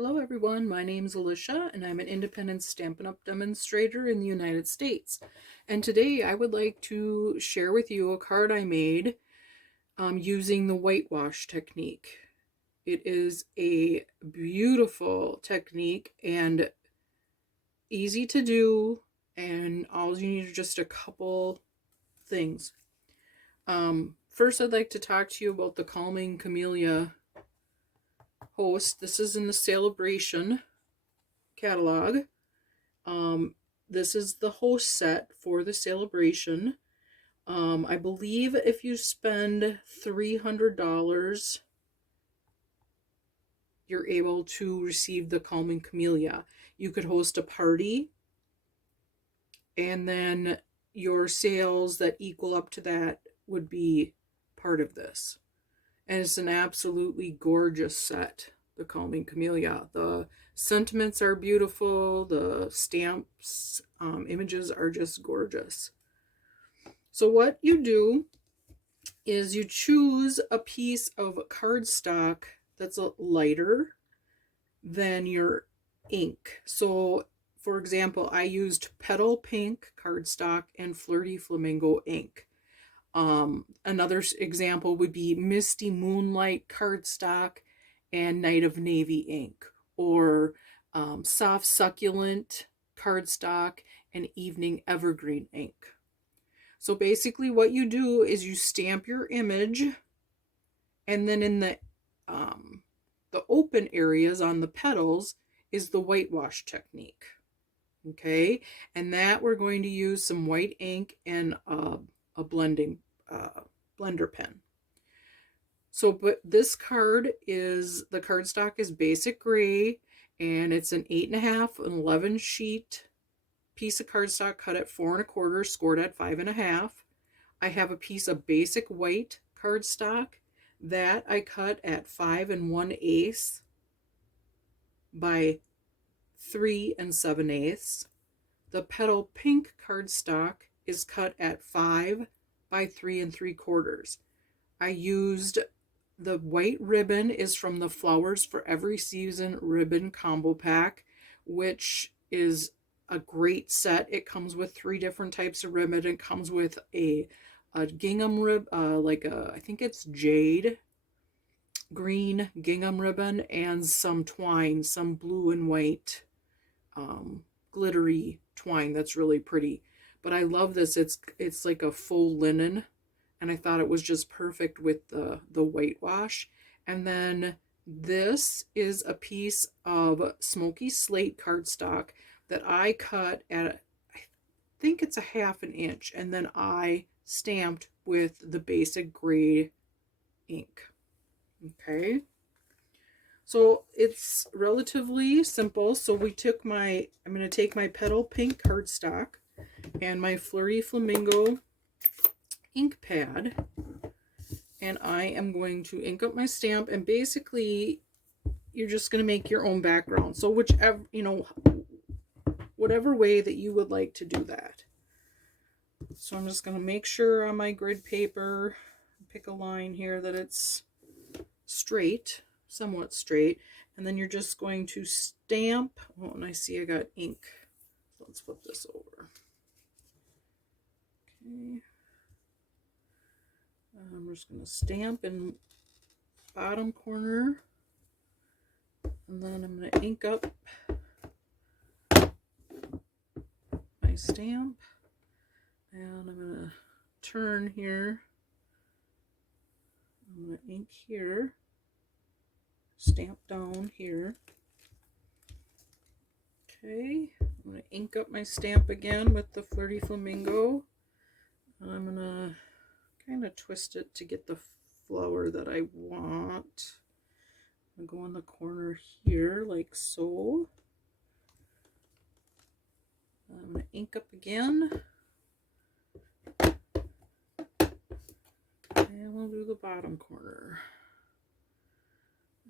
Hello everyone, my name is Alicia and I'm an independent Stampin' Up! Demonstrator in the United States. And today I would like to share with you a card I made using the whitewash technique. It is a beautiful technique and easy to do, and all you need are just a couple things. First I'd like to talk to you about the Calming Camellia host. This is in the Celebration catalog. This is the host set for the Celebration. I believe if you spend $300, you're able to receive the Calming Camellia. You could host a party, and then your sales that equal up to that would be part of this. And it's an absolutely gorgeous set, the Calming Camellia. The sentiments are beautiful. The stamps, images are just gorgeous. So what you do is you choose a piece of cardstock that's lighter than your ink. So, for example, I used Petal Pink cardstock and Flirty Flamingo ink. Another example would be Misty Moonlight cardstock and Night of Navy ink, or Soft Succulent cardstock and Evening Evergreen ink. So basically what you do is you stamp your image, and then in the open areas on the petals is the whitewash technique. Okay, and that we're going to use some white ink and a blender pen. So, but this card is, the cardstock is basic gray, and it's an 8.5 and 11 sheet piece of cardstock cut at 4 1/4, scored at 5.5. I have a piece of basic white cardstock that I cut at 5 1/8 by 3 7/8. The Petal Pink cardstock is cut at 5 by 3 3/4. I used the white ribbon is from the Flowers for Every Season ribbon combo pack, which is a great set. It comes with 3 different types of ribbon. It comes with a gingham I think it's jade green gingham ribbon, and some twine, some blue and white glittery twine that's really pretty. But I love this. It's like a full linen, and I thought it was just perfect with the whitewash. And then this is a piece of smoky slate cardstock that I cut at, I think it's a 1/2 inch, and then I stamped with the basic gray ink. Okay, so it's relatively simple. So I'm going to take my Petal Pink cardstock and my Flirty Flamingo ink pad, and I am going to ink up my stamp, and basically you're just going to make your own background. So whichever, whatever way that you would like to do that. So I'm just going to make sure on my grid paper, pick a line here that it's straight, somewhat straight, and then you're just going to stamp. Oh, and I see I got ink. So let's flip this over. Okay. I'm just going to stamp in bottom corner, and then I'm going to ink up my stamp, and I'm going to turn here. I'm going to ink here, stamp down here. Okay, I'm going to ink up my stamp again with the Flirty Flamingo. I'm going to kind of twist it to get the flower that I want. I'm going to go in the corner here like so. I'm going to ink up again. And we'll do the bottom corner.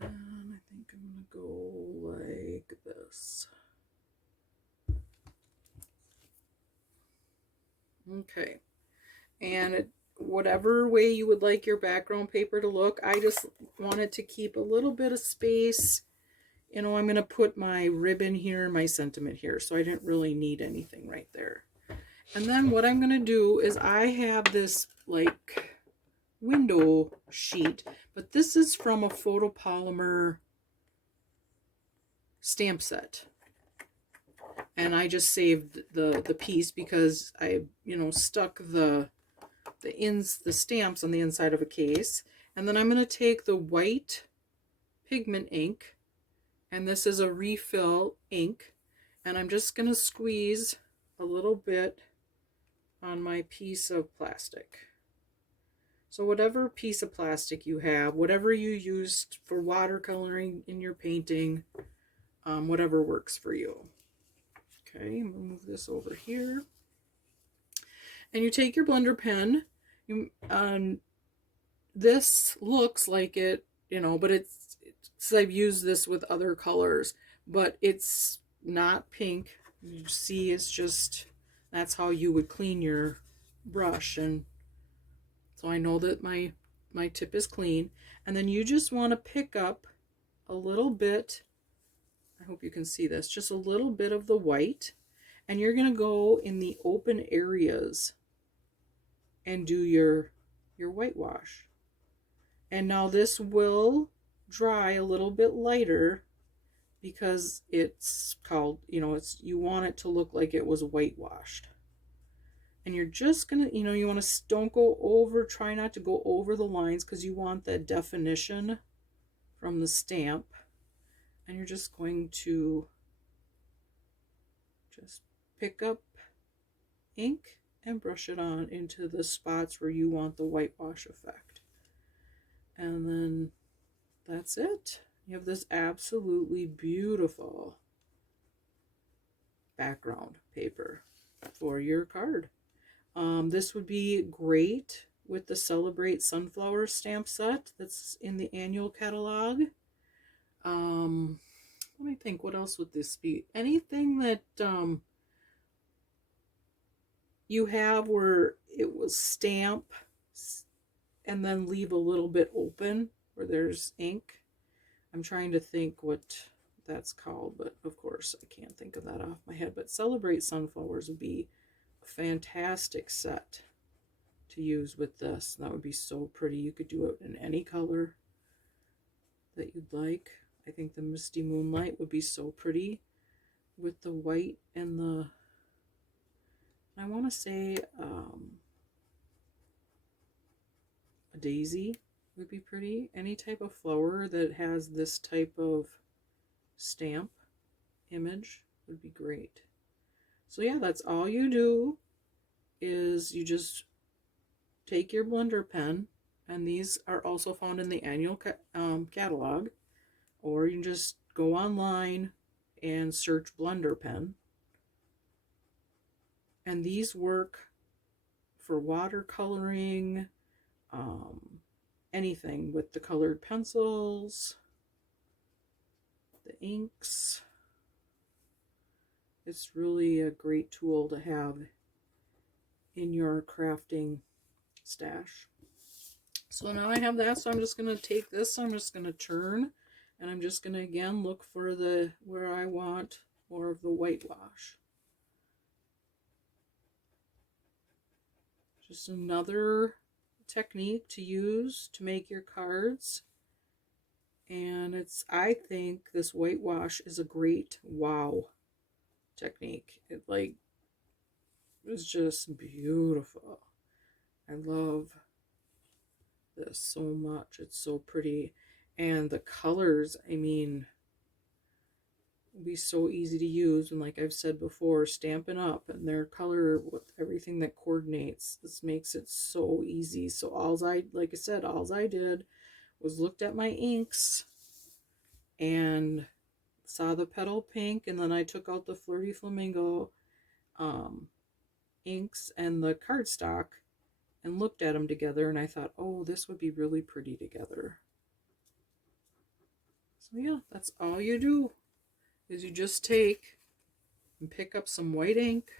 And I think I'm going to go like this. Okay. And whatever way you would like your background paper to look, I just wanted to keep a little bit of space you know, I'm going to put my ribbon here, my sentiment here, so I didn't really need anything right there. And then what I'm going to do is I have this like window sheet, but this is from a photopolymer stamp set. And I just saved the piece because I, you know, stuck the stamps on the inside of a case. And then I'm going to take the white pigment ink, and this is a refill ink, and I'm just going to squeeze a little bit on my piece of plastic. So whatever piece of plastic you have, whatever you used for watercoloring in your painting, whatever works for you. Okay, I'm going to move this over here. And you take your blender pen. This looks like it, you know, but it's I've used this with other colors, but it's not pink. You see, it's just, that's how you would clean your brush. And so I know that my tip is clean. And then you just want to pick up a little bit, I hope you can see this, just a little bit of the white, and you're going to go in the open areas and do your whitewash. And now this will dry a little bit lighter because it's called, you know, you want it to look like it was whitewashed. And you're just gonna, you know, you want to, don't go over, try not to go over the lines because you want that definition from the stamp. And you're just going to just pick up ink and brush it on into the spots where you want the whitewash effect. And then that's it. You have this absolutely beautiful background paper for your card. This would be great with the Celebrate Sunflower stamp set that's in the annual catalog. Let me think, what else would this be? Anything that you have where it was stamp and then leave a little bit open where there's ink. I'm trying to think what that's called, but of course I can't think of that off my head. But Celebrate Sunflowers would be a fantastic set to use with this. That would be so pretty. You could do it in any color that you'd like. I think the Misty Moonlight would be so pretty with the white and the, I want to say a daisy would be pretty. Any type of flower that has this type of stamp image would be great. So yeah, that's all you do is you just take your blender pen, and these are also found in the annual catalog, or you can just go online and search blender pen. And these work for watercoloring, anything with the colored pencils, the inks. It's really a great tool to have in your crafting stash. So now I have that, so I'm just going to take this, I'm just going to turn, and I'm just going to again look for the where I want more of the whitewash. Just another technique to use to make your cards. And it's, I think this whitewash is a great wow technique. It like is just beautiful. I love this so much. It's so pretty. And the colors, I mean, will be so easy to use. And like I've said before, Stampin' Up! And their color with everything that coordinates. This makes it so easy. So like I said, all I did was looked at my inks and saw the petal pink, and then I took out the Flirty Flamingo inks and the cardstock and looked at them together, and I thought, oh, this would be really pretty together. So yeah, that's all you do, is you just take and pick up some white ink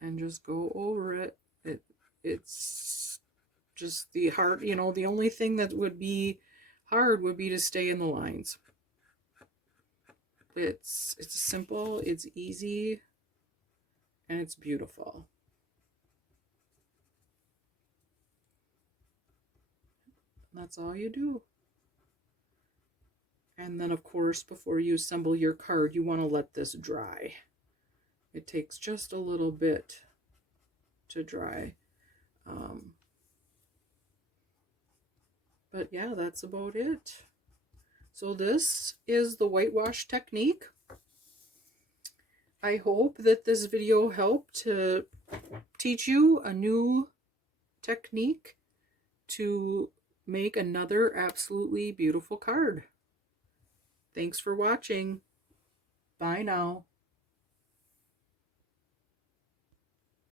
and just go over it. It's just the hard, you know, the only thing that would be hard would be to stay in the lines. It's simple, it's easy, and it's beautiful. That's all you do. And then, of course, before you assemble your card, you want to let this dry. It takes just a little bit to dry. But yeah, that's about it. So this is the whitewash technique. I hope that this video helped to teach you a new technique to make another absolutely beautiful card. Thanks for watching. Bye now.